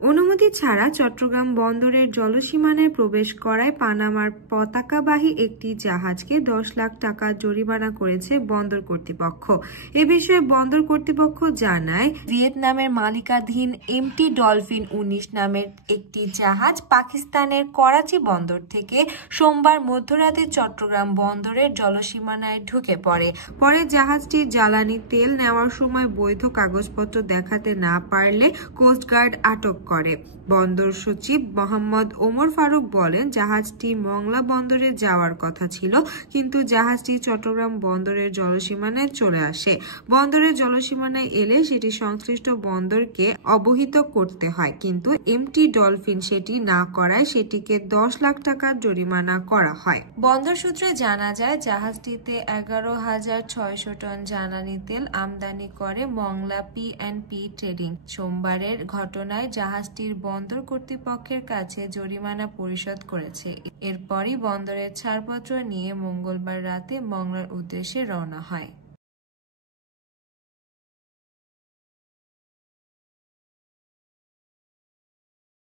অনুমতি ছাড়া চট্টগ্রাম বন্দরের জলসীমানায় প্রবেশ করায় পানামার পতাকাবাহী একটি জাহাজকে 10 লাখ টাকা জরিমানা করেছে বন্দর কর্তৃপক্ষ। এ বিষয়ে বন্দর কর্তৃপক্ষ জানায়, ভিয়েতনামের মালিকানাধীন এমটি ডলফিন 19 নামের একটি জাহাজ পাকিস্তানের করাচি বন্দর থেকে সোমবার মধ্যরাতে চট্টগ্রাম বন্দরের জলসীমানায় ঢুকে পড়ে। পরে জাহাজটি জ্বালানি তেল নেওয়ার সময় বৈধ কাগজপত্র দেখাতে না পারলে কোস্টগার্ড আটক করে। বন্দর সচিব মোহাম্মদ ওমর ফারুক বলেন, জাহাজটি মংলা বন্দরে যাওয়ার কথা ছিল, কিন্তু জাহাজটি চট্টগ্রাম বন্দরের জলসীমানায় চলে আসে। বন্দরের জলসীমানায় এলে সেটি সংশ্লিষ্ট বন্দরকে অবহিত করতে হয়, কিন্তু এমটি ডলফিন সেটি না করায় সেটিকে 10 লাখ টাকা জরিমানা করা হয়। বন্দর সূত্রে জানা যায়, জাহাজটিতে 11,600 টন জ্বালানি তেল আমদানি করে মংলা P&P ট্রেডিং। সোমবারের ঘটনায় জাহাজটির বন্দর কর্তৃপক্ষের কাছে জরিমানা পরিশোধ করেছে। এরপরই বন্দরের ছাড়পত্র নিয়ে মঙ্গলবার রাতে মংলার উদ্দেশ্যে রওনা হয়।